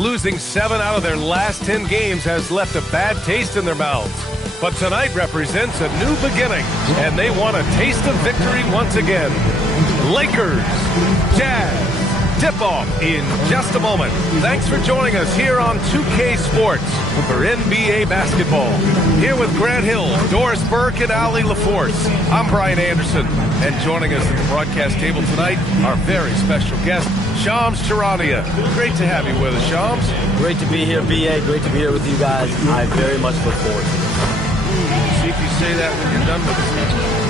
Losing 7 out of their last 10 games has left a bad taste in their mouths. But tonight represents a new beginning, and they want a taste of victory once again. Lakers, Jazz, tip-off in just a moment. Thanks for joining us here on 2K Sports for NBA basketball. Here with Grant Hill, Doris Burke, and Ali LaForce. I'm Brian Anderson, and joining us at the broadcast table tonight, our very special guest, Shams Charania. Great to have you with us, Shams. Great to be here, BA. Great to be here with you guys. I very much look forward to it. See if you say that when you're done with this.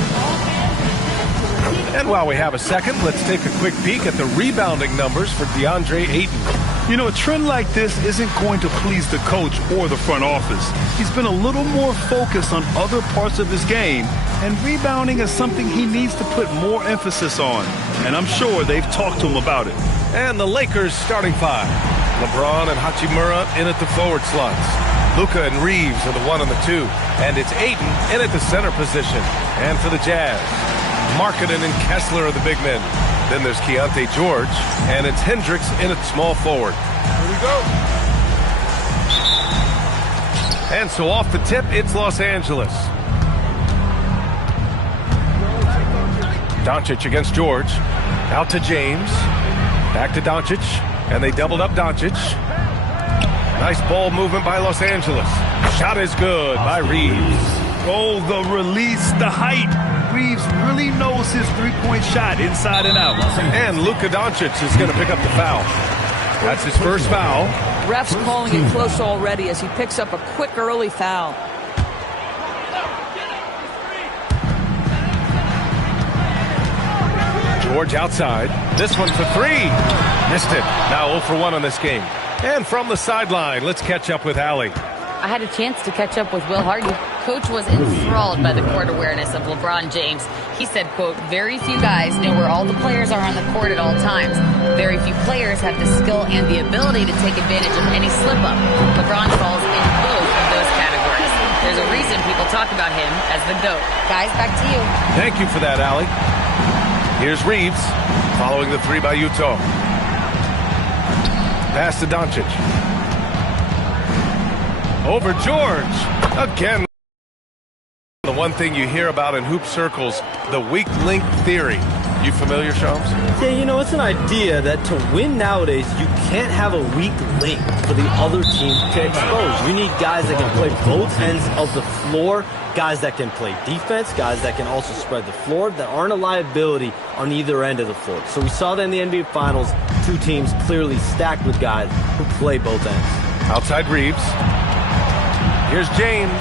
And while we have a second, let's take a quick peek at the rebounding numbers for DeAndre Ayton. You know, a trend like this isn't going to please the coach or the front office. He's been a little more focused on other parts of his game, and rebounding is something he needs to put more emphasis on. And I'm sure they've talked to him about it. And the Lakers starting five. LeBron and Hachimura in at the forward slots. Luka and Reeves are the 1 and the 2. And it's Ayton in at the center position. And for the Jazz, Markkanen and Kessler are the big men. Then there's Keontae George, and it's Hendricks in at small forward. Here we go. And so off the tip, it's Los Angeles. Doncic against George. Out to James. Back to Doncic, and they doubled up Doncic. Nice ball movement by Los Angeles. Shot is good by Reeves. Oh, the release, the height. Reeves really knows his three-point shot inside and out. And Luka Doncic is going to pick up the foul. That's his first foul. Ref's calling it close already as he picks up a quick early foul. George outside. This one for 3. Missed it. Now 0 for 1 on this game. And from the sideline, let's catch up with Allie. I had a chance to catch up with Will Hardy. Coach was enthralled by the court awareness of LeBron James. He said, quote, "Very few guys know where all the players are on the court at all times. Very few players have the skill and the ability to take advantage of any slip-up. LeBron falls in both of those categories. There's a reason people talk about him as the GOAT." Guys, back to you. Thank you for that, Allie. Here's Reeves, following the 3 by Utah. Pass to Doncic. Over George. Again. The one thing you hear about in hoop circles, the weak link theory. You familiar, Shams? Yeah, you know, it's an idea that to win nowadays, you can't have a weak link for the other team to expose. You need guys that can play both ends of the floor, guys that can play defense, guys that can also spread the floor, that aren't a liability on either end of the floor. So we saw that in the NBA Finals, 2 teams clearly stacked with guys who play both ends. Outside Reeves. Here's James.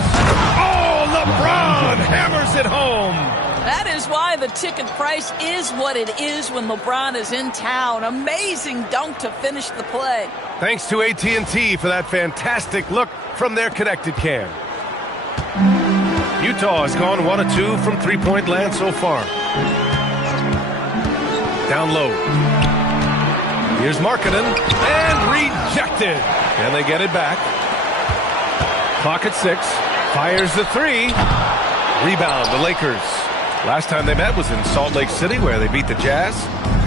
Oh, LeBron hammers it home. That is why the ticket price is what it is when LeBron is in town. Amazing dunk to finish the play. Thanks to AT&T for that fantastic look from their connected cam. Utah has gone 1 of 2 from three-point land so far. Down low. Here's Markkanen, and rejected. And they get it back. Clock at 6. Fires the 3. Rebound, the Lakers. Last time they met was in Salt Lake City, where they beat the Jazz.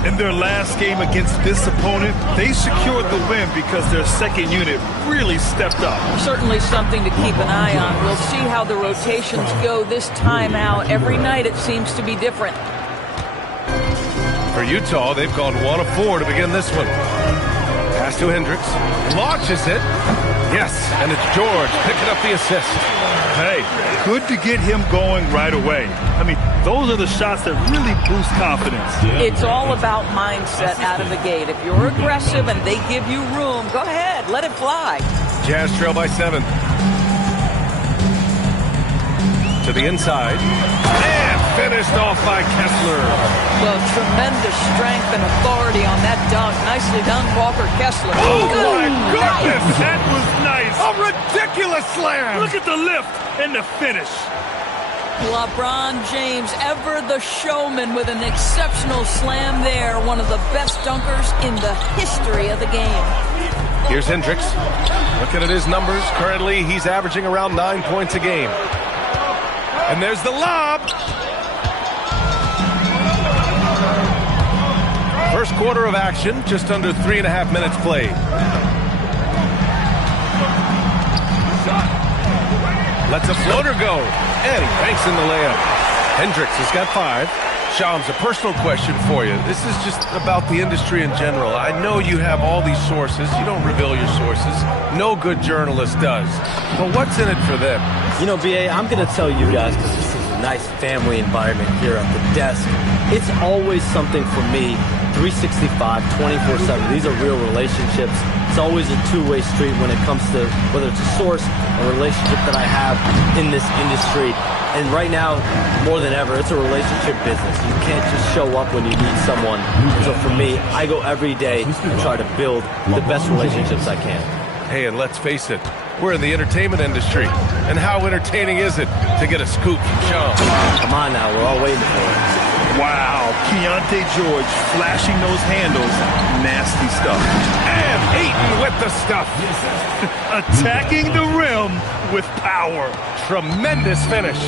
In their last game against this opponent, they secured the win because their second unit really stepped up. Certainly something to keep an eye on. We'll see how the rotations go this time out. Every night it seems to be different. For Utah, they've gone 1 of 4 to begin this one. Pass to Hendricks. Launches it. Yes, and it's George picking up the assist. Hey, good to get him going right away. I mean, those are the shots that really boost confidence. It's all about mindset out of the gate. If you're aggressive and they give you room, go ahead, let it fly. Jazz trail by 7. To the inside. And finished off by Kessler. Well, tremendous strength and authority on that dunk. Nicely done, Walker Kessler. Oh, my goodness! That was nice. A ridiculous slam! Look at the lift and the finish. LeBron James, ever the showman, with an exceptional slam there. One of the best dunkers in the history of the game. Here's Hendricks. Looking at his numbers, currently he's averaging around 9 points a game. And there's the lob. First quarter of action, just under 3.5 minutes played. Lets a floater go. And he banks in the layup. Hendricks has got 5. Shams, a personal question for you. This is just about the industry in general. I know you have all these sources. You don't reveal your sources. No good journalist does. But what's in it for them? You know, BA, I'm going to tell you guys, because this is a nice family environment here at the desk. It's always something for me, 365, 24/7. These are real relationships. It's always a two-way street when it comes to whether it's a source, a relationship that I have in this industry. And right now, more than ever, it's a relationship business. You can't just show up when you need someone. So for me, I go every day and try to build the best relationships I can. Hey, and let's face it, we're in the entertainment industry. And how entertaining is it to get a scoop from Shams? Come on now, we're all waiting for it. Wow, Keontae George flashing those handles. Nasty stuff. And Ayton with the stuff. Attacking the rim with power. Tremendous finish.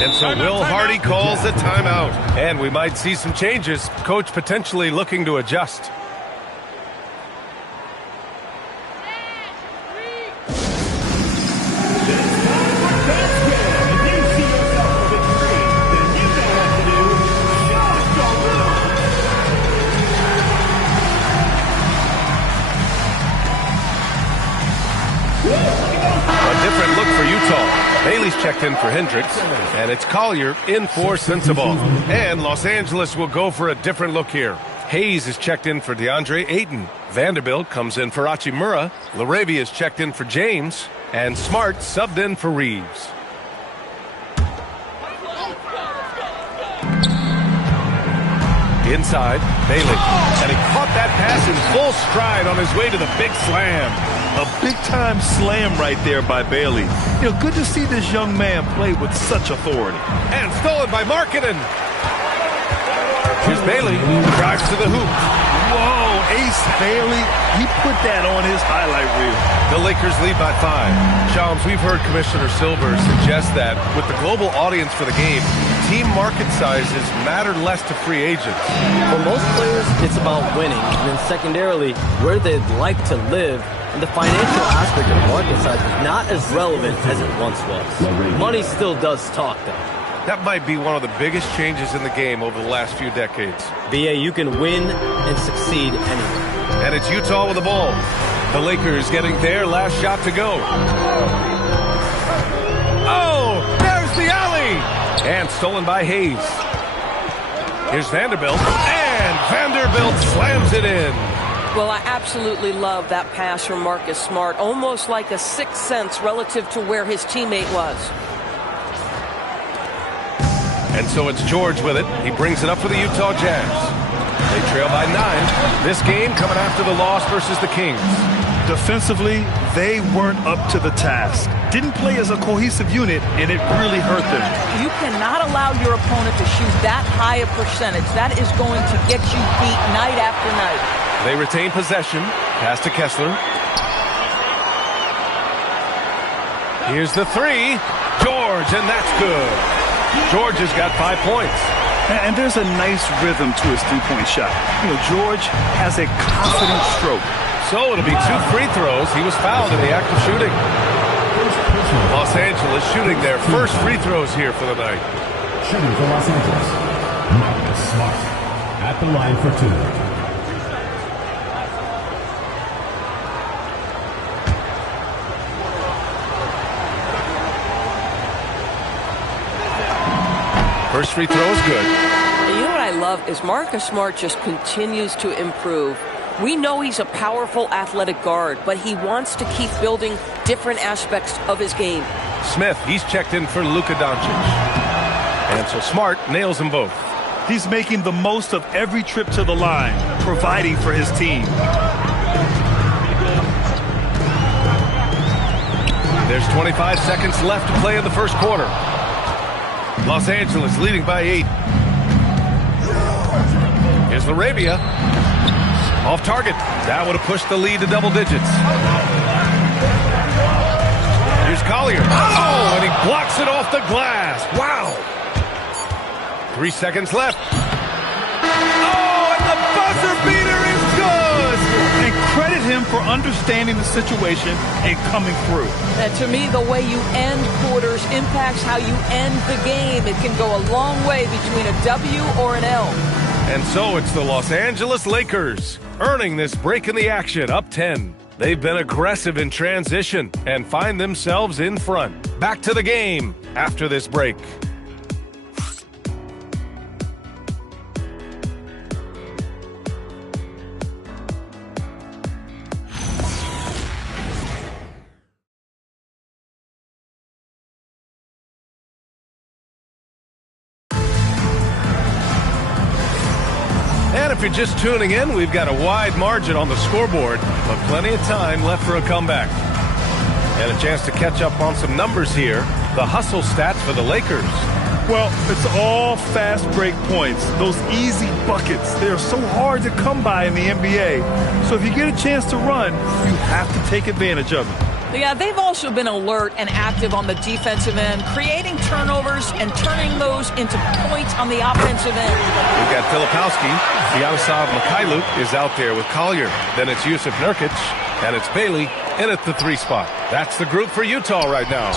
And so Will Hardy calls the timeout. And we might see some changes. Coach potentially looking to adjust. Different look for Utah. Bailey's checked in for Hendricks, and it's Collier in for Sensabaugh. And Los Angeles will go for a different look here. Hayes is checked in for DeAndre Ayton. Vanderbilt comes in for Hachimura. Laravia is checked in for James. And Smart subbed in for Reeves. Inside, Bailey. And he caught that pass in full stride on his way to the big slam. A big-time slam right there by Bailey. You know, good to see this young man play with such authority. And stolen by Markkanen. Here's Bailey. Drives to the hoop. Whoa, Ace Bailey. He put that on his highlight reel. The Lakers lead by 5. Shams, we've heard Commissioner Silver suggest that with the global audience for the game, team market sizes matter less to free agents. For most players, it's about winning. And then secondarily, where they'd like to live. And the financial aspect of market size is not as relevant as it once was. Money still does talk, though. That might be one of the biggest changes in the game over the last few decades. BA, you can win and succeed anywhere. And it's Utah with the ball. The Lakers getting their last shot to go. Oh, there's the alley! And stolen by Hayes. Here's Vanderbilt. And Vanderbilt slams it in. Well, I absolutely love that pass from Marcus Smart, almost like a sixth sense relative to where his teammate was. And so it's George with it. He brings it up for the Utah Jazz. They trail by 9. This game coming after the loss versus the Kings. Defensively, they weren't up to the task. Didn't play as a cohesive unit, and it really hurt them. You cannot allow your opponent to shoot that high a percentage. That is going to get you beat night after night. They retain possession. Pass to Kessler. Here's the 3. George, and that's good. George has got 5 points. And there's a nice rhythm to his three-point shot. You know, George has a confident stroke. So it'll be 2 free throws. He was fouled in the act of shooting. Los Angeles shooting their first free throws here for the night. Shooting for Los Angeles, Marcus Smart at the line for 2. First free throw is good. And you know what I love is Marcus Smart just continues to improve. We know he's a powerful athletic guard, but he wants to keep building different aspects of his game. Smith, he's checked in for Luka Doncic. And so Smart nails them both. He's making the most of every trip to the line, providing for his team. There's 25 seconds left to play in the first quarter. Los Angeles leading by 8. Here's Laravia. Off target. That would have pushed the lead to double digits. Here's Collier. Oh, and he blocks it off the glass. Wow. 3 seconds left. Oh, and the buzzer beater is good. And credit him for understanding the situation and coming through. And to me, the way you end quarters impacts how you end the game. It can go a long way between a W or an L. And so it's the Los Angeles Lakers earning this break in the action, up 10. They've been aggressive in transition and find themselves in front. Back to the game after this break. And if you're just tuning in, we've got a wide margin on the scoreboard, but plenty of time left for a comeback. And a chance to catch up on some numbers here. The hustle stats for the Lakers. Well, it's all fast break points, those easy buckets. They're so hard to come by in the NBA. So if you get a chance to run, you have to take advantage of it. Yeah, they've also been alert and active on the defensive end, creating turnovers and turning those into points on the offensive end. We've got Filipowski. Vladislav Mikhailuk is out there with Collier. Then it's Yusuf Nurkic, and it's Bailey in at the 3 spot. That's the group for Utah right now.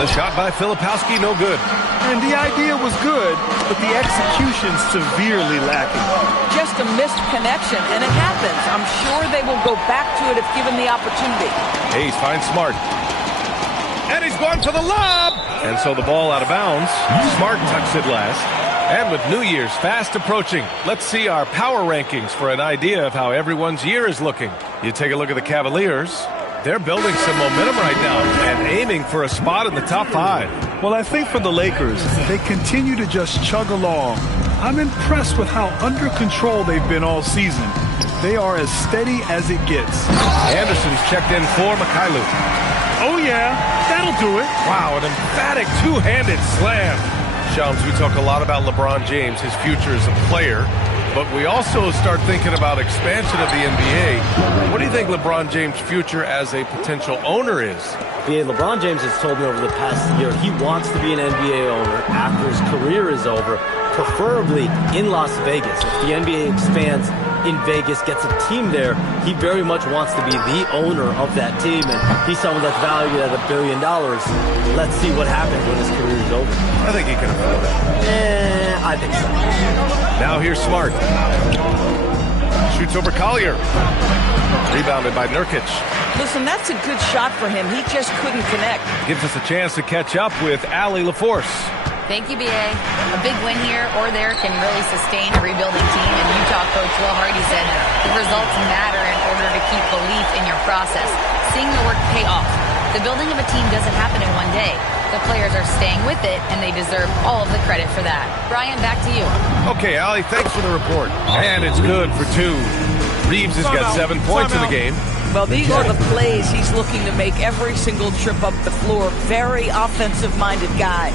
The shot by Filipowski, no good. And the idea was good, but the execution severely lacking. Just a missed connection, and it happens. I'm sure they will go back to it if given the opportunity. Hayes finds Smart. And he's gone for the lob! And so the ball out of bounds. Smart tucks it last. And with New Year's fast approaching, let's see our power rankings for an idea of how everyone's year is looking. You take a look at the Cavaliers. They're building some momentum right now and aiming for a spot in the top 5. Well, I think for the Lakers, they continue to just chug along. I'm impressed with how under control they've been all season. They are as steady as it gets. Anderson's checked in for Mikhailuk. Oh, yeah, that'll do it. Wow, an emphatic two-handed slam. Shams, we talk a lot about LeBron James, his future as a player, but we also start thinking about expansion of the NBA. What do you think LeBron James' future as a potential owner is? Yeah, LeBron James has told me over the past year he wants to be an NBA owner after his career is over, preferably in Las Vegas. If the NBA expands in Vegas, gets a team there, he very much wants to be the owner of that team, and he's someone that's valued at $1 billion. Let's see what happens when his career is over. I think he can afford it. I think so. Now here's Smart. Shoots over Collier. Rebounded by Nurkic. Listen, that's a good shot for him. He just couldn't connect. Gives us a chance to catch up with Allie LaForce. Thank you, B.A. A big win here or there can really sustain a rebuilding team, and Utah coach Will Hardy said the results matter in order to keep belief in your process. Seeing the work pay off. The building of a team doesn't happen in one day. The players are staying with it, and they deserve all of the credit for that. Brian, back to you. Okay, Allie, thanks for the report. And it's good for 2. Reeves has got 7 points in the game. Well, these are the plays he's looking to make every single trip up the floor. Very offensive-minded guy.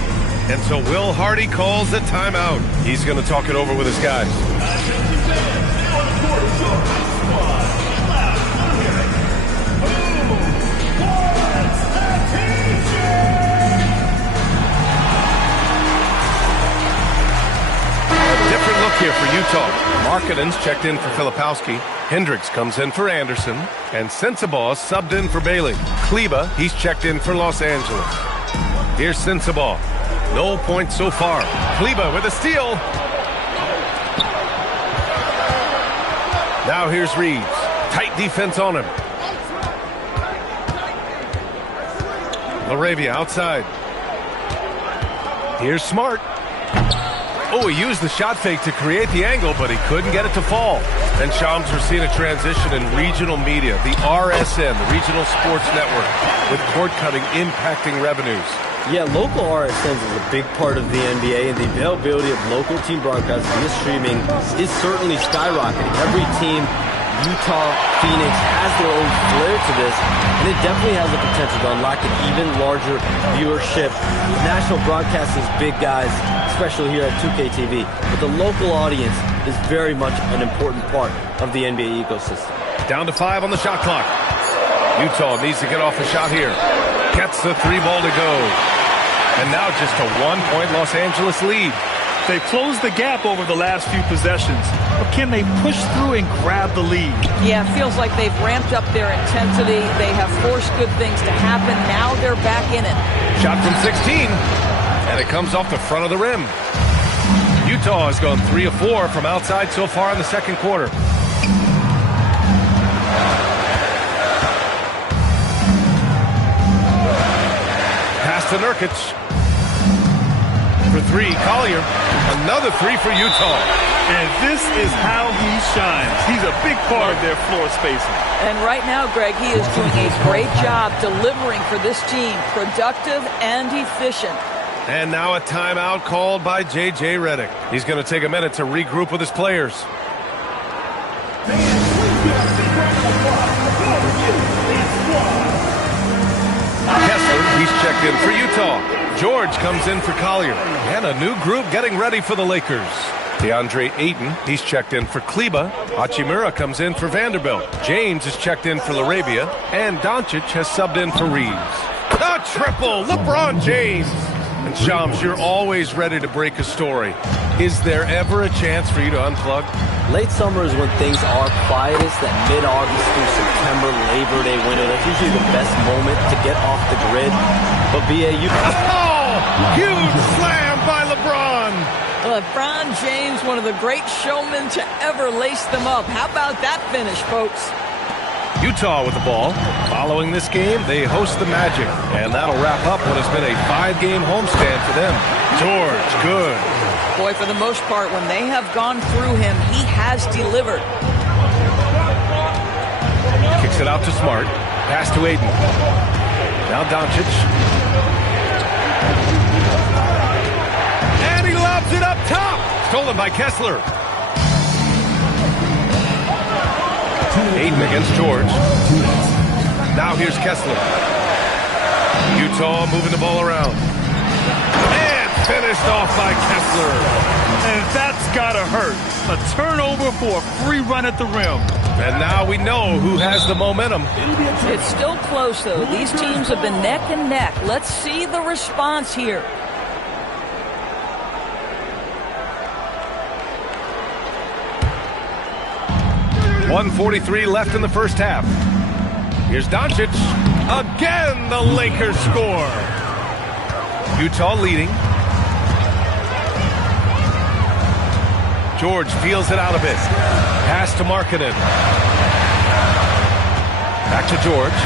And so Will Hardy calls the timeout. He's going to talk it over with his guys. A different look here for Utah. Markkanen's checked in for Filipowski. Hendricks comes in for Anderson. And Sensabaugh subbed in for Bailey. Kleba, he's checked in for Los Angeles. Here's Sensabaugh. No points so far. Kleba with a steal. Now here's Reeves. Tight defense on him. Laravia outside. Here's Smart. Oh, he used the shot fake to create the angle, but he couldn't get it to fall. And Shams, we're seeing a transition in regional media. The RSN, the Regional Sports Network, with cord cutting impacting revenues. Yeah, local RSNs is a big part of the NBA, and the availability of local team broadcasts via streaming is certainly skyrocketing. Every team, Utah, Phoenix, has their own flair to this, and it definitely has the potential to unlock an even larger viewership. National broadcast is big, guys, especially here at 2K TV, but the local audience is very much an important part of the NBA ecosystem. Down to 5 on the shot clock. Utah needs to get off a shot here. Gets the 3 ball to go. And now just a 1-point Los Angeles lead. They've closed the gap over the last few possessions, but can they push through and grab the lead? Yeah, it feels like they've ramped up their intensity. They have forced good things to happen. Now they're back in it. Shot from 16, and it comes off the front of the rim. Utah has gone 3 of 4 from outside so far in the second quarter. Pass to Nurkic. For 3, Collier. Another 3 for Utah. And this is how he shines. He's a big part of their floor spacing. And right now, Greg, he is doing a great job delivering for this team. Productive and efficient. And now a timeout called by J.J. Redick. He's going to take a minute to regroup with his players. Kessler, he's checked in for Utah. George comes in for Collier. And a new group getting ready for the Lakers. DeAndre Ayton, he's checked in for Kleba. Hachimura comes in for Vanderbilt. James is checked in for LaRavia. And Doncic has subbed in for Reeves. A triple, LeBron James. And Shams, you're always ready to break a story. Is there ever a chance for you to unplug? Late summer is when things are quietest. That mid-August through September, Labor Day window, that's usually the best moment to get off the grid. But BA, huge slam by LeBron. LeBron James, one of the great showmen to ever lace them up. How about that finish, folks? Utah with the ball. Following this game, they host the Magic. And that'll wrap up what has been a 5-game homestand for them. George, good. Boy, for the most part, when they have gone through him, he has delivered. Kicks it out to Smart. Pass to Ayton. Now Doncic. And he lobs it up top. Stolen by Kessler. Ayton against George. Now here's Kessler. Utah moving the ball around. And finished off by Kessler. And that's gotta hurt. A turnover for a free run at the rim. And now we know who has the momentum. It's still close, though. These teams have been neck and neck. Let's see the response here. .143 left in the first half. Here's Doncic. Again, the Lakers score. Utah leading. George feels it out a bit. Pass to Markkanen. Back to George.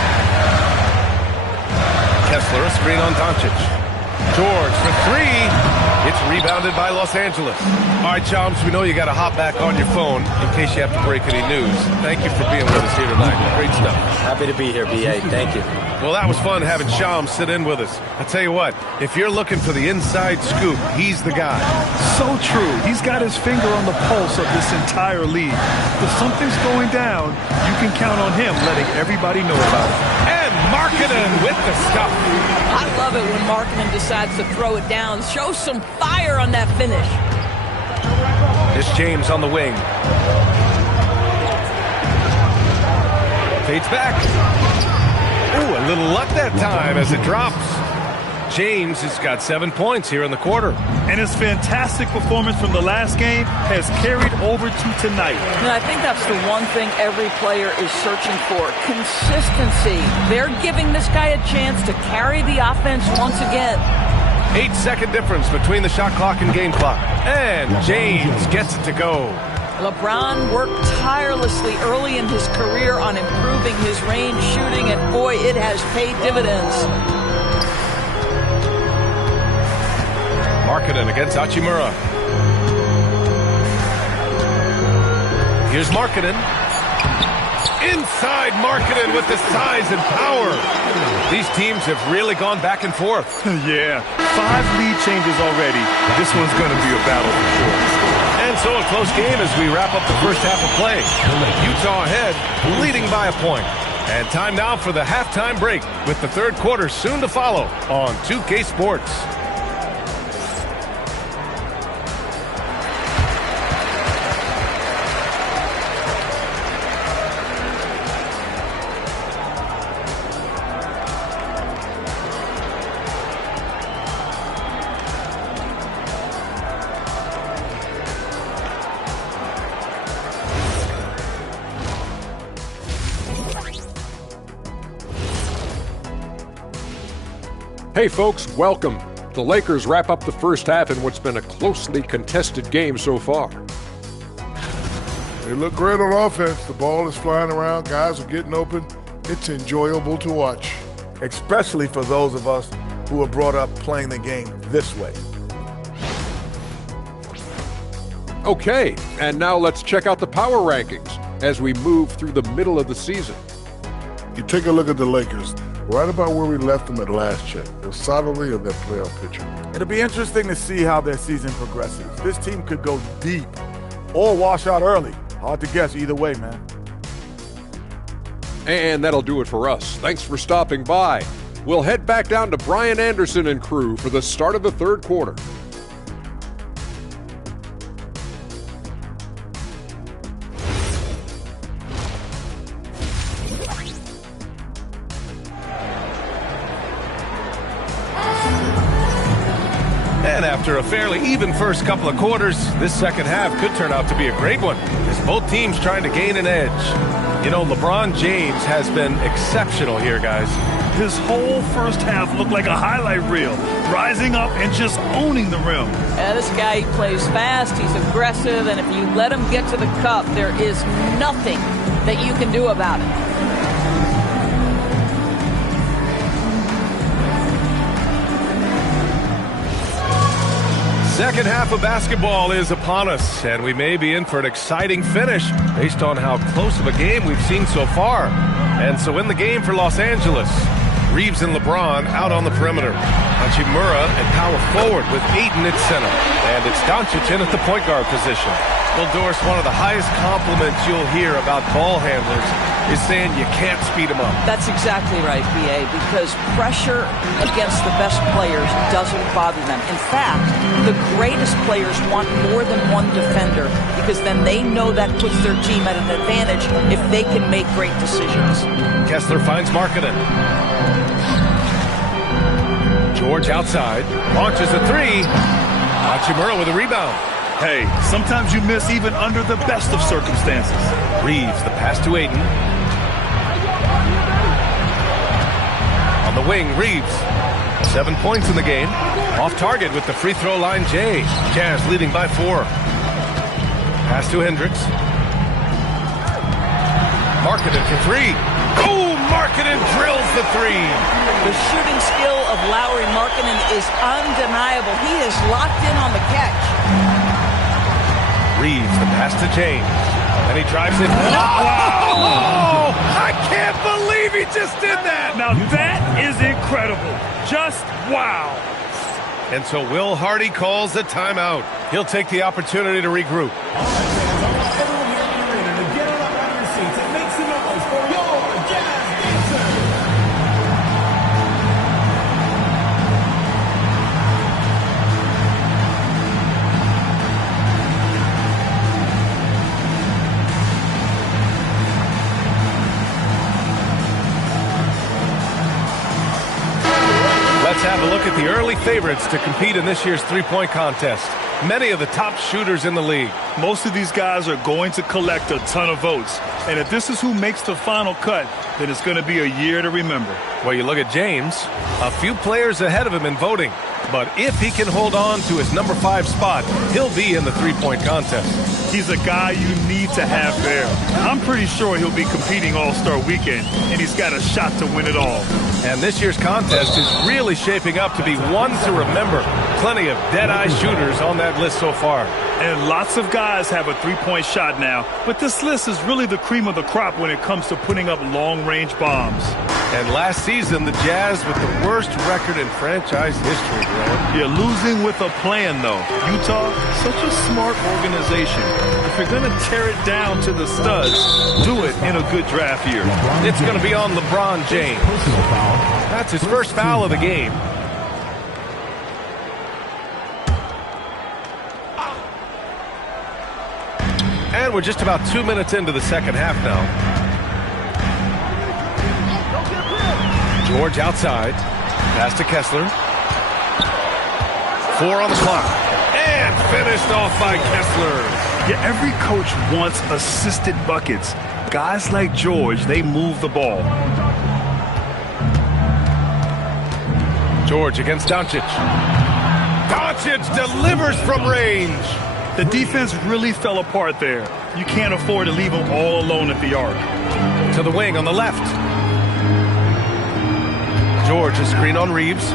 Kessler, a screen on Doncic. George for 3. It's rebounded by Los Angeles. All right, Chums, we know you got to hop back on your phone in case you have to break any news. Thank you for being with us here tonight. Great stuff. Happy to be here, BA. Thank you. Well, that was fun having Shams sit in with us. I tell you what, if you're looking for the inside scoop, he's the guy. So true. He's got his finger on the pulse of this entire league. If something's going down, you can count on him letting everybody know about it. And Markkanen with the stuff. I love it when Markkanen decides to throw it down. Show some fire on that finish. It's James on the wing. Fades back. Ooh, a little luck that time as it drops. James has got 7 points here in the quarter. And his fantastic performance from the last game has carried over to tonight. And I think that's the one thing every player is searching for. Consistency. They're giving this guy a chance to carry the offense once again. 8-second difference between the shot clock and game clock. And James gets it to go. LeBron worked tirelessly early in his career on improving his range shooting, and boy, it has paid dividends. Markkanen against Hachimura. Here's Markkanen. Inside Markkanen with the size and power. These teams have really gone back and forth. Yeah, 5 lead changes already. This one's going to be a battle for sure. And so a close game as we wrap up the first half of play. Utah ahead, leading by a point. And time now for the halftime break with the third quarter soon to follow on 2K Sports. Hey folks, welcome. The Lakers wrap up the first half in what's been a closely contested game so far. They look great on offense. The ball is flying around. Guys are getting open. It's enjoyable to watch. Especially for those of us who are brought up playing the game this way. Okay, and now let's check out the power rankings as we move through the middle of the season. You take a look at the Lakers, right about where we left them at last check. They're solidly in their playoff picture. It'll be interesting to see how their season progresses. This team could go deep or wash out early. Hard to guess either way, man. And that'll do it for us. Thanks for stopping by. We'll head back down to Brian Anderson and crew for the start of the third quarter. And after a fairly even first couple of quarters, this second half could turn out to be a great one, as both teams trying to gain an edge. You know, LeBron James has been exceptional here, guys. His whole first half looked like a highlight reel, rising up and just owning the rim. And this guy, he plays fast, he's aggressive, and if you let him get to the cup, there is nothing that you can do about it. Second half of basketball is upon us, and we may be in for an exciting finish based on how close of a game we've seen so far. And so in the game for Los Angeles, Reeves and LeBron out on the perimeter. Hachimura at power forward with Ayton at center. And it's Doncic in at the point guard position. Well, Doris, one of the highest compliments you'll hear about ball handlers is saying you can't speed them up. That's exactly right, B.A., because pressure against the best players doesn't bother them. In fact, the greatest players want more than one defender because then they know that puts their team at an advantage if they can make great decisions. Kessler finds Markkanen. George outside, launches a three. Hachimura with a rebound. Hey, sometimes you miss even under the best of circumstances. Reeves, the pass to Ayton. On the wing, Reeves. 7 points in the game. Off target with the free throw line, Jay. Jazz leading by 4. Pass to Hendricks. Markkanen for 3. Oh, Markkanen drills the 3. The shooting skill of Lauri Markkanen is undeniable. He is locked in on the catch. Reeves, the pass to James. And he drives it. Wow! Oh, I can't believe he just did that! Now that is incredible. Just wow. And so Will Hardy calls the timeout. He'll take the opportunity to regroup. Everyone here in the arena to get up out of your seats and make some noise for your Jazz Dancers. Let's have a look at the early favorites to compete in this year's three-point contest. Many of the top shooters in the league. Most of these guys are going to collect a ton of votes. And if this is who makes the final cut, then it's going to be a year to remember. Well, you look at James, a few players ahead of him in voting. But if he can hold on to his number 5 spot, he'll be in the three-point contest. He's a guy you need to have there. I'm pretty sure he'll be competing All-Star Weekend, and he's got a shot to win it all. And this year's contest is really shaping up to be one to remember. Plenty of dead-eye shooters on that list so far. And lots of guys have a three-point shot now, but this list is really the cream of the crop when it comes to putting up long-range bombs. And last season, the Jazz with the worst record in franchise history, Grant. You're losing with a plan, though. Utah, such a smart organization. If you're going to tear it down to the studs, do it in a good draft year. It's going to be on LeBron James. That's his first foul of the game. And we're just about 2 minutes into the second half now. George outside. Pass to Kessler. 4 on the clock. And finished off by Kessler. Yeah, every coach wants assisted buckets. Guys like George, they move the ball. George against Doncic. Doncic delivers from range. The defense really fell apart there. You can't afford to leave them all alone at the arc. To the wing on the left. George is screen on Reeves.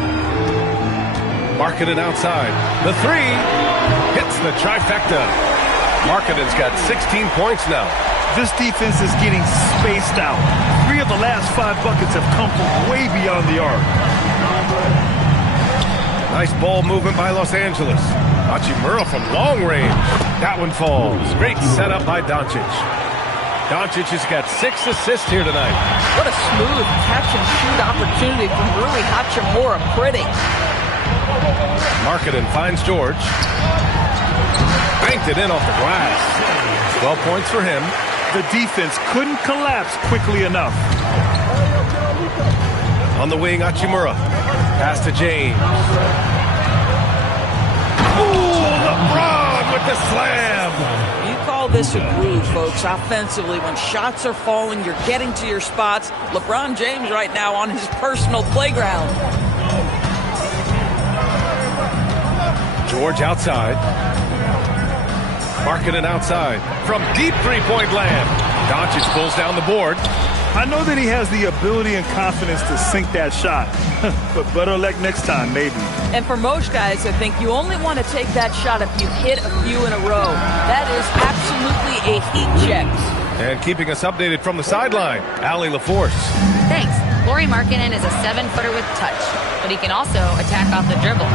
Markkanen outside. The three hits the trifecta. Markkanen's got 16 points now. This defense is getting spaced out. 3 of the last 5 buckets have come from way beyond the arc. Nice ball movement by Los Angeles. Hachimura from long range. That one falls. Great setup by Doncic. Doncic has got 6 assists here tonight. What a smooth catch-and-shoot opportunity from Rui Hachimura. Pretty. Markkanen finds George. Banked it in off the glass. 12 points for him. The defense couldn't collapse quickly enough. On the wing, Hachimura. Pass to James. Ooh, LeBron with the slam. You call this a groove, folks, offensively. When shots are falling, you're getting to your spots. LeBron James right now on his personal playground. George outside. Markkanen outside. From deep three-point land. Doncic pulls down the board. I know that he has the ability and confidence to sink that shot. But better luck next time, maybe. And for most guys, I think you only want to take that shot if you hit a few in a row. That is absolutely a heat check. And keeping us updated from the sideline, Allie LaForce. Thanks. Lauri Markkanen is a 7-footer with touch, but he can also attack off the dribble.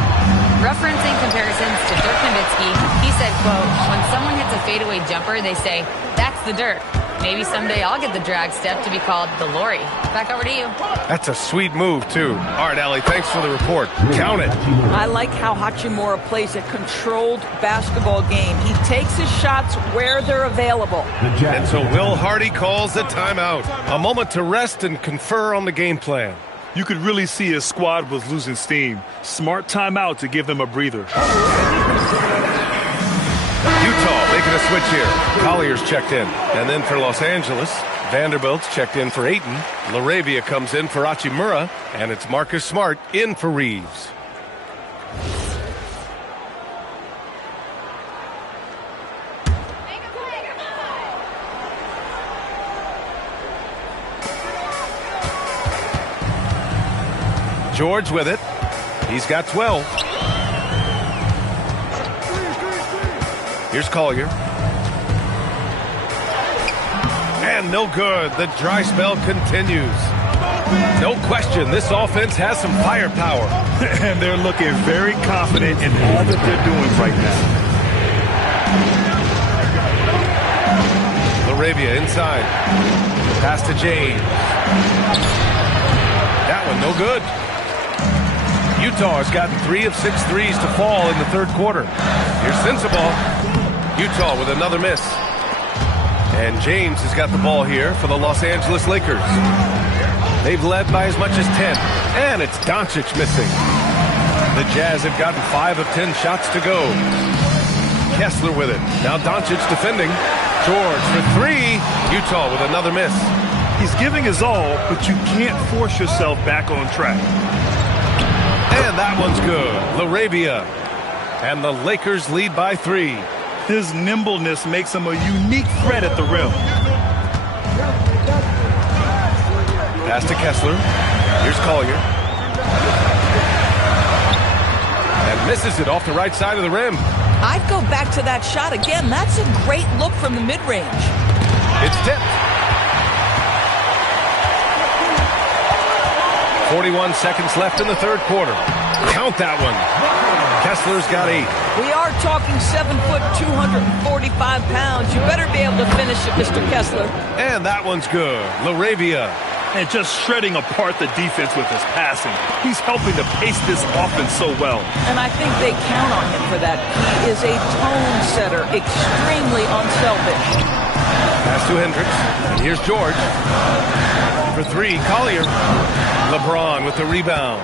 Referencing comparisons to Dirk Nowitzki, he said, quote, when someone hits a fadeaway jumper, they say, that's the Dirk. Maybe someday I'll get the drag step to be called the Lauri. Back over to you. That's a sweet move, too. All right, Allie, thanks for the report. Count it. I like how Hachimura plays a controlled basketball game. He takes his shots where they're available. And so Will Hardy calls the timeout. A moment to rest and confer on the game plan. You could really see his squad was losing steam. Smart timeout to give them a breather. Utah making a switch here. Collier's checked in. And then for Los Angeles, Vanderbilt's checked in for Ayton. LaRavia comes in for Hachimura. And it's Marcus Smart in for Reeves. George with it. He's got 12. Here's Collier. And no good. The dry spell continues. No question, this offense has some firepower. And they're looking very confident in all that they're doing right now. LaRavia inside. Pass to James. That one no good. Utah has gotten 3 of 6 threes to fall in the third quarter. Here's Sensabaugh. Utah with another miss. And James has got the ball here for the Los Angeles Lakers. They've led by as much as 10. And it's Doncic missing. The Jazz have gotten 5 of 10 shots to go. Kessler with it. Now Doncic defending. George for 3. Utah with another miss. He's giving his all, but you can't force yourself back on track. And that one's good. LaRavia. And the Lakers lead by 3. His nimbleness makes him a unique threat at the rim. Pass to Kessler. Here's Collier. And misses it off the right side of the rim. I'd go back to that shot again. That's a great look from the mid-range. It's tipped. 41 seconds left in the third quarter. Count that one. Kessler's got 8. We are talking 7 foot, 245 pounds. You better be able to finish it, Mr. Kessler. And that one's good. LaRavia. And just shredding apart the defense with his passing. He's helping to pace this offense so well. And I think they count on him for that. He is a tone setter, extremely unselfish. Pass to Hendricks. And here's George. For 3, Collier. LeBron with the rebound.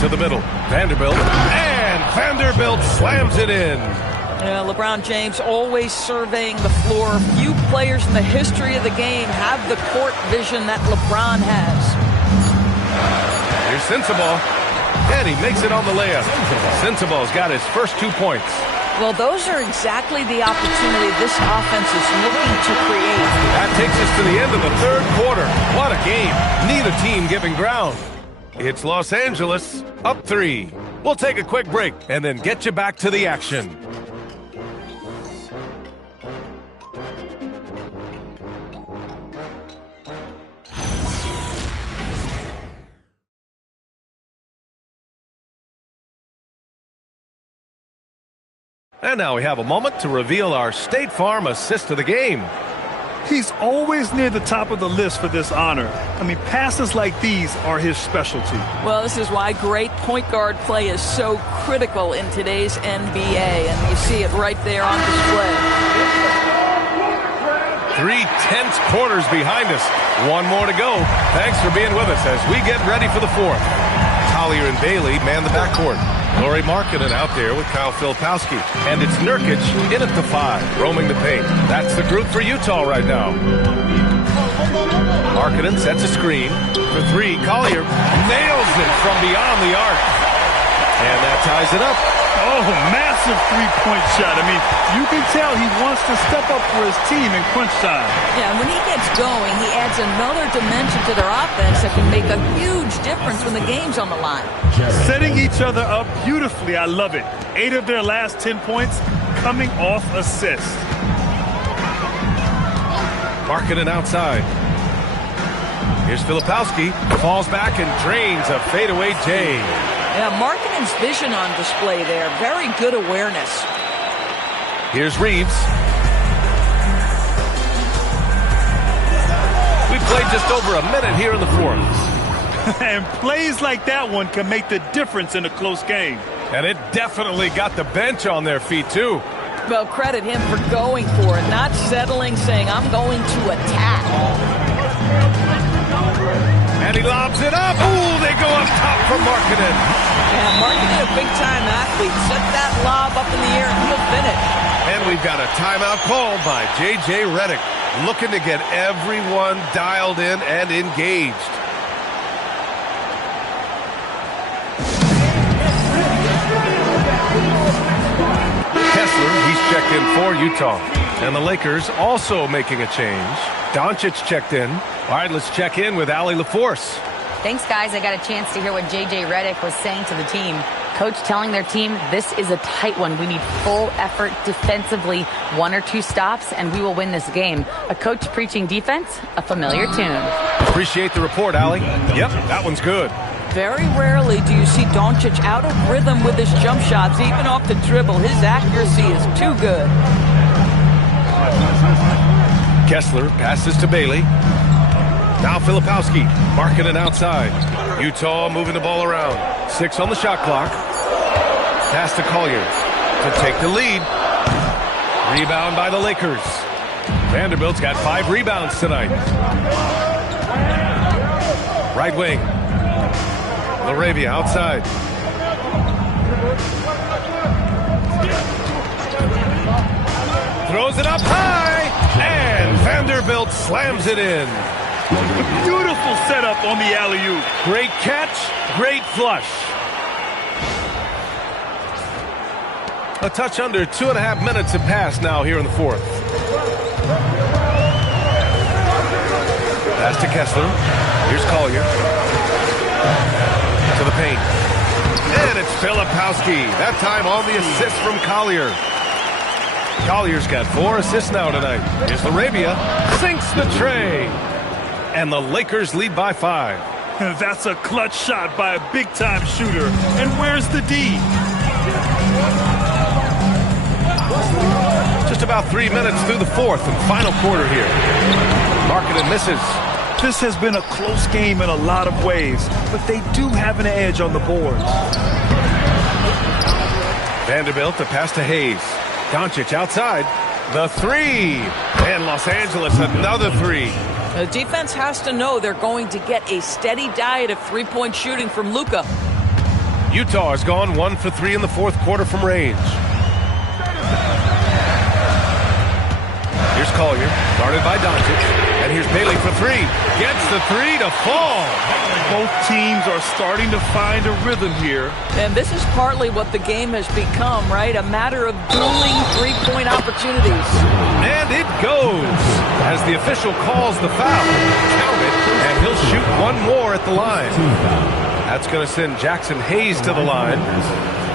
To the middle. Vanderbilt. And Vanderbilt slams it in. Yeah, LeBron James always surveying the floor. Few players in the history of the game have the court vision that LeBron has. Here's Sensabaugh, and he makes it on the layup. Sensabaugh's got his first 2 points. Well, those are exactly the opportunity this offense is looking to create. That takes us to the end of the third quarter. What a game. Neither team giving ground. It's Los Angeles up 3. We'll take a quick break and then get you back to the action. And now we have a moment to reveal our State Farm assist of the game. He's always near the top of the list for this honor. I mean, passes like these are his specialty. Well, this is why great point guard play is so critical in today's NBA, and you see it right there on display. 3 tense quarters behind us. 1 more to go. Thanks for being with us as we get ready for the 4th. Collier and Bailey man the backcourt. Laurie Markkinen out there with Kyle Filipowski. And it's Nurkic in at the 5, roaming the paint. That's the group for Utah right now. Markkinen sets a screen. For 3, Collier nails it from beyond the arc. And that ties it up. Oh, massive three-point shot. I mean, you can tell he wants to step up for his team in crunch time. Yeah, and when he gets going, he adds another dimension to their offense that can make a huge difference when the game's on the line. Setting each other up beautifully. I love it. 8 of their last 10 points coming off assists. Markkinen outside. Here's Filipowski. Falls back and drains a fadeaway J. Yeah, Markkinen's vision on display there. Very good awareness. Here's Reeves. We've played just over a minute here in the 4th. And plays like that one can make the difference in a close game. And it definitely got the bench on their feet, too. Well, credit him for going for it, not settling, saying, I'm going to attack. And he lobs it up. Ooh, they go up top from Markkinen. Yeah, Markkinen, a big-time athlete. Set that lob up in the air, and he'll finish. And we've got a timeout called by J.J. Redick, looking to get everyone dialed in and engaged. Kessler, he's checked in for Utah. And the Lakers also making a change. Doncic checked in. All right, let's check in with Allie LaForce. Thanks, guys. I got a chance to hear what J.J. Redick was saying to the team. Coach telling their team, this is a tight one. We need full effort defensively, 1 or 2 stops, and we will win this game. A coach preaching defense, a familiar tune. Appreciate the report, Allie. Yep, that one's good. Very rarely do you see Doncic out of rhythm with his jump shots, even off the dribble. His accuracy is too good. Kessler passes to Bailey. Now Filipowski, Markkinen outside. Utah moving the ball around. 6 on the shot clock. Pass to Collier to take the lead. Rebound by the Lakers. Vanderbilt's got 5 rebounds tonight. Right wing. LaRavia outside. Throws it up high, and Vanderbilt slams it in. A beautiful setup on the alley-oop. Great catch, great flush. A touch under 2.5 minutes have passed now here in the 4th. Pass to Kessler. Here's Collier. To the paint. And it's Filipowski. That time on the assist from Collier. Collier's got 4 assists now tonight. Here's LaRavia. Sinks the tray. And the Lakers lead by 5. That's a clutch shot by a big-time shooter. And where's the D? Just about 3 minutes through the 4th and final quarter here. Markkinen misses. This has been a close game in a lot of ways, but they do have an edge on the boards. Vanderbilt, the pass to Hayes. Doncic outside. The 3. And Los Angeles, another 3. The defense has to know they're going to get a steady diet of three-point shooting from Luka. Utah has gone 1 for 3 in the 4th quarter from range. Here's Collier, guarded by Doncic. And here's Bailey for three. Gets the three to fall. Both teams are starting to find a rhythm here. And this is partly what the game has become, right? A matter of dueling three-point opportunities. And it goes as the official calls the foul. Count it, and he'll shoot one more at the line. That's going to send Jackson Hayes to the line.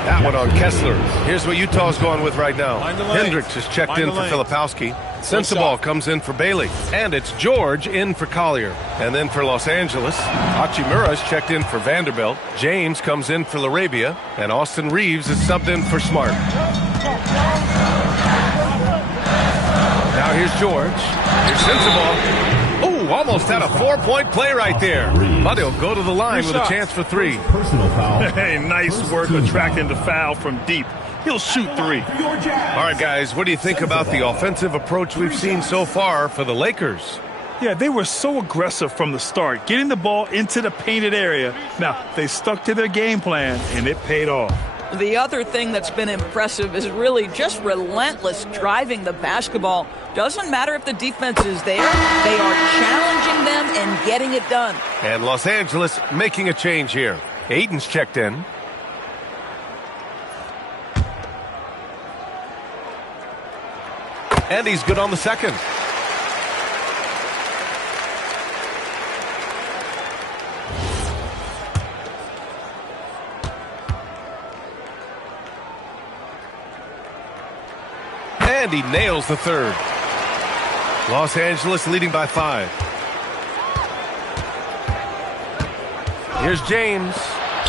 That one on Kessler. Here's what Utah's going with right now. Hendricks is checked in for Filipowski. Sensabaugh comes in for Bailey. And it's George in for Collier. And then for Los Angeles, Hachimura is checked in for Vanderbilt. James comes in for LaRabia. And Austin Reeves is subbed in for Smart. Now here's George. Here's Sensabaugh. Oh, almost had a 4-point play right there. But he'll go to the line with a chance for three. Personal foul. Hey, nice work attracting the foul from deep. He'll shoot three. All right, guys, what do you think about the offensive approach we've seen so far for the Lakers? Yeah, they were so aggressive from the start, getting the ball into the painted area. Now, they stuck to their game plan, and it paid off. The other thing that's been impressive is really just relentless driving the basketball. Doesn't matter if the defense is there. They are challenging them and getting it done. And Los Angeles making a change here. Aiden's checked in. And he's good on the second. And he nails the third. Los Angeles leading by 5. Here's James.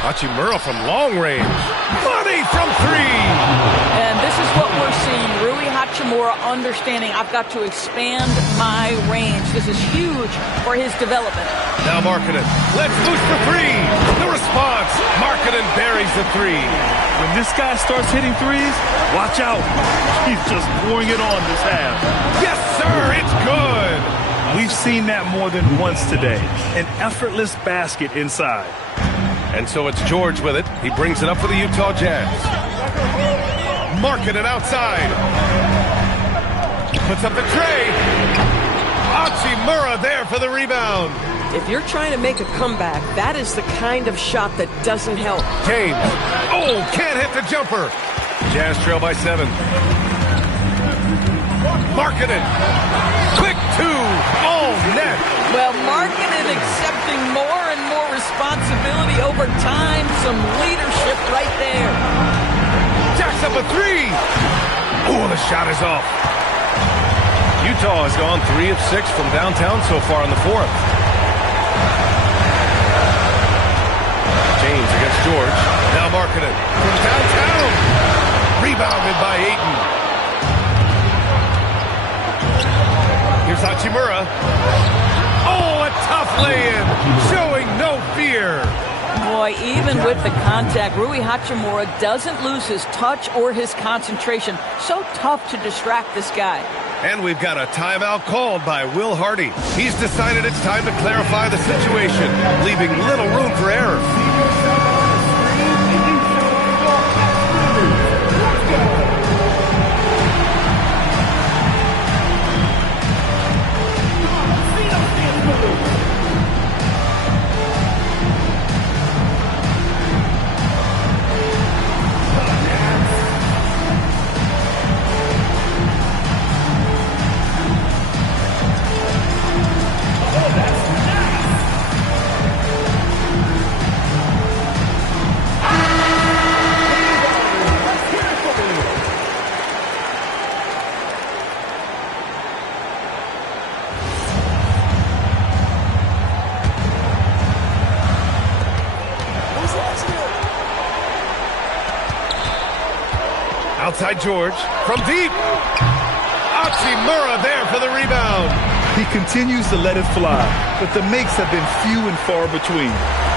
Hachimura from long range. Money from 3. And this is what we're seeing. Rui Hachimura understanding I've got to expand my range. This is huge for his development. Now Markkanen. Let's loose for 3. The response. Markkanen buries the 3. When this guy starts hitting threes, watch out. He's just pouring it on this half. Yes, sir. It's good. We've seen that more than once today. An effortless basket inside. And so it's George with it. He brings it up for the Utah Jazz. Markkanen outside. Puts up the tray. Hachimura there for the rebound. If you're trying to make a comeback, that is the kind of shot that doesn't help. James. Oh, can't hit the jumper. Jazz trail by 7. Markkanen. Quick 2. Oh, net. Well, Markkanen accepting more and more responsibility over time. Some leadership right there. Jacks up a 3. Oh, the shot is off. Utah has gone 3 of 6 from downtown so far in the 4th. James against George. Now Markkanen from downtown. Rebounded by Ayton. Here's Hachimura. Oh, a tough lay-in. Showing no fear. Boy, even with the contact, Rui Hachimura doesn't lose his touch or his concentration. So tough to distract this guy. And we've got a timeout called by Will Hardy. He's decided it's time to clarify the situation, leaving little room for error. Outside George, from deep. Hachimura there for the rebound. He continues to let it fly, but the makes have been few and far between.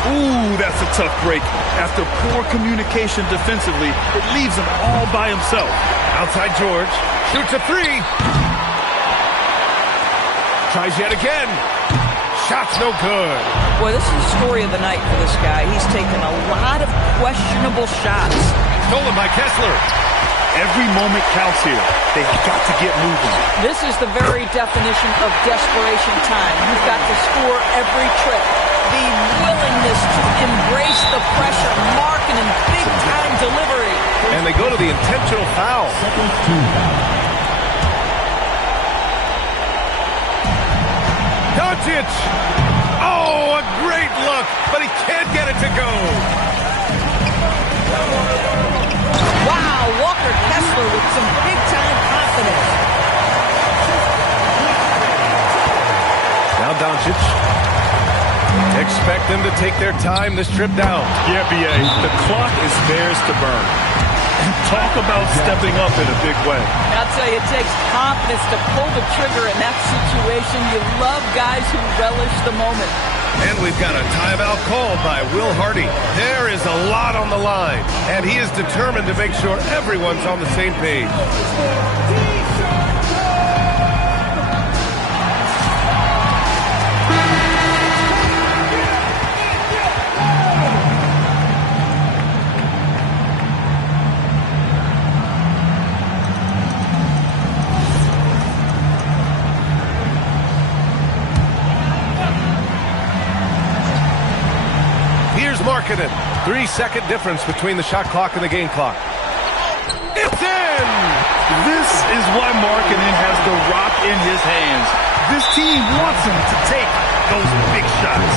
Ooh, that's a tough break. After poor communication defensively, it leaves him all by himself. Outside George, shoots a 3. Tries yet again. Shot's no good. Boy, this is the story of the night for this guy. He's taken a lot of questionable shots. Stolen by Kessler. Every moment counts here. They've got to get moving. This is the very definition of desperation time. You've got to score every trip. The willingness to embrace the pressure, marking in big-time delivery. And they go to the intentional foul. Doncic! Oh, a great look, but he can't get it to go. Wow, Walker Kessler with some big-time confidence. Now Doncic. Expect them to take their time this trip down. Yeah, B.A., the clock is theirs to burn. Talk about stepping up in a big way. I'll tell you, it takes confidence to pull the trigger in that situation. You love guys who relish the moment. And we've got a timeout called by Will Hardy. There is a lot on the line, and he is determined to make sure everyone's on the same page. Marketed. 3-second difference between the shot clock and the game clock. It's in! This is why Markkanen has the rock in his hands. This team wants him to take those big shots.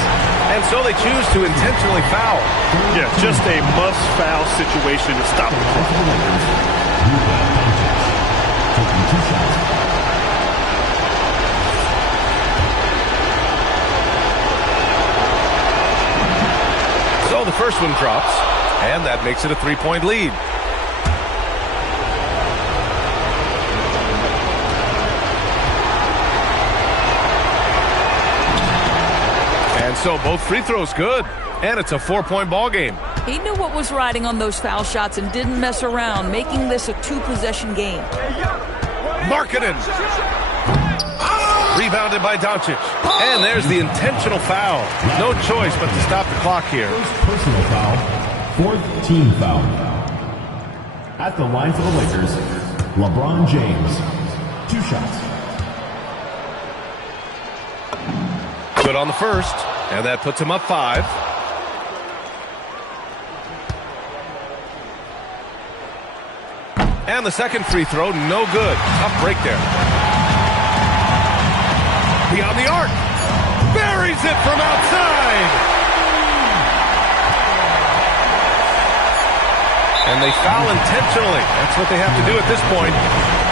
And so they choose to intentionally foul. Yeah, just a must-foul situation to stop the clock. So the first one drops, and that makes it a 3-point lead. And so both free throws good, and it's a 4-point ball game. He knew what was riding on those foul shots and didn't mess around, making this a 2-possession game. Markkanen. Rebounded by Doncic. And there's the intentional foul. No choice but to stop the clock here. First personal foul, fourth team foul. At the line for the Lakers, LeBron James. 2 shots. Good on the first, and that puts him up 5. And the second free throw, no good. Tough break there. Beyond the arc. Buries it from outside. And they foul intentionally. That's what they have to do at this point.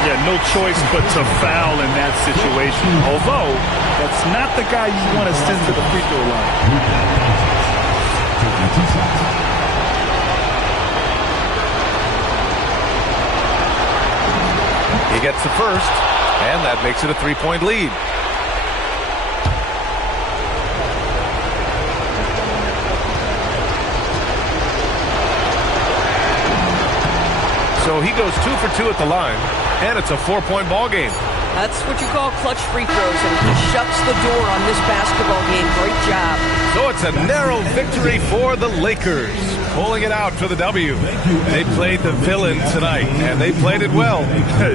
Yeah, no choice but to foul in that situation. Although, that's not the guy you want to send to the free throw line. He gets the first, and that makes it a 3-point lead. So he goes 2 for 2 at the line, and it's a 4-point ball game. That's what you call clutch free throws, and he shuts the door on this basketball game. Great job. So it's a narrow victory for the Lakers, pulling it out for the W. They played the villain tonight, and they played it well.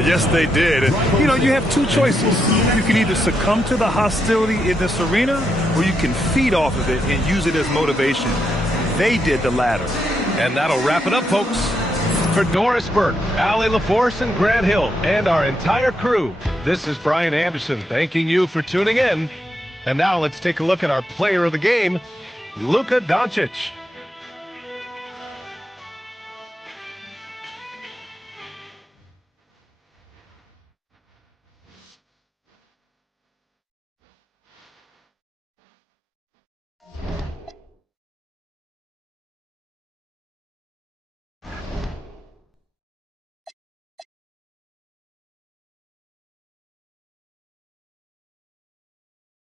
Yes, they did. You know, you have 2 choices. You can either succumb to the hostility in this arena, or you can feed off of it and use it as motivation. They did the latter. And that'll wrap it up, folks. For Doris Burke, Allie LaForce, and Grant Hill, and our entire crew, this is Brian Anderson thanking you for tuning in. And now let's take a look at our player of the game, Luka Doncic.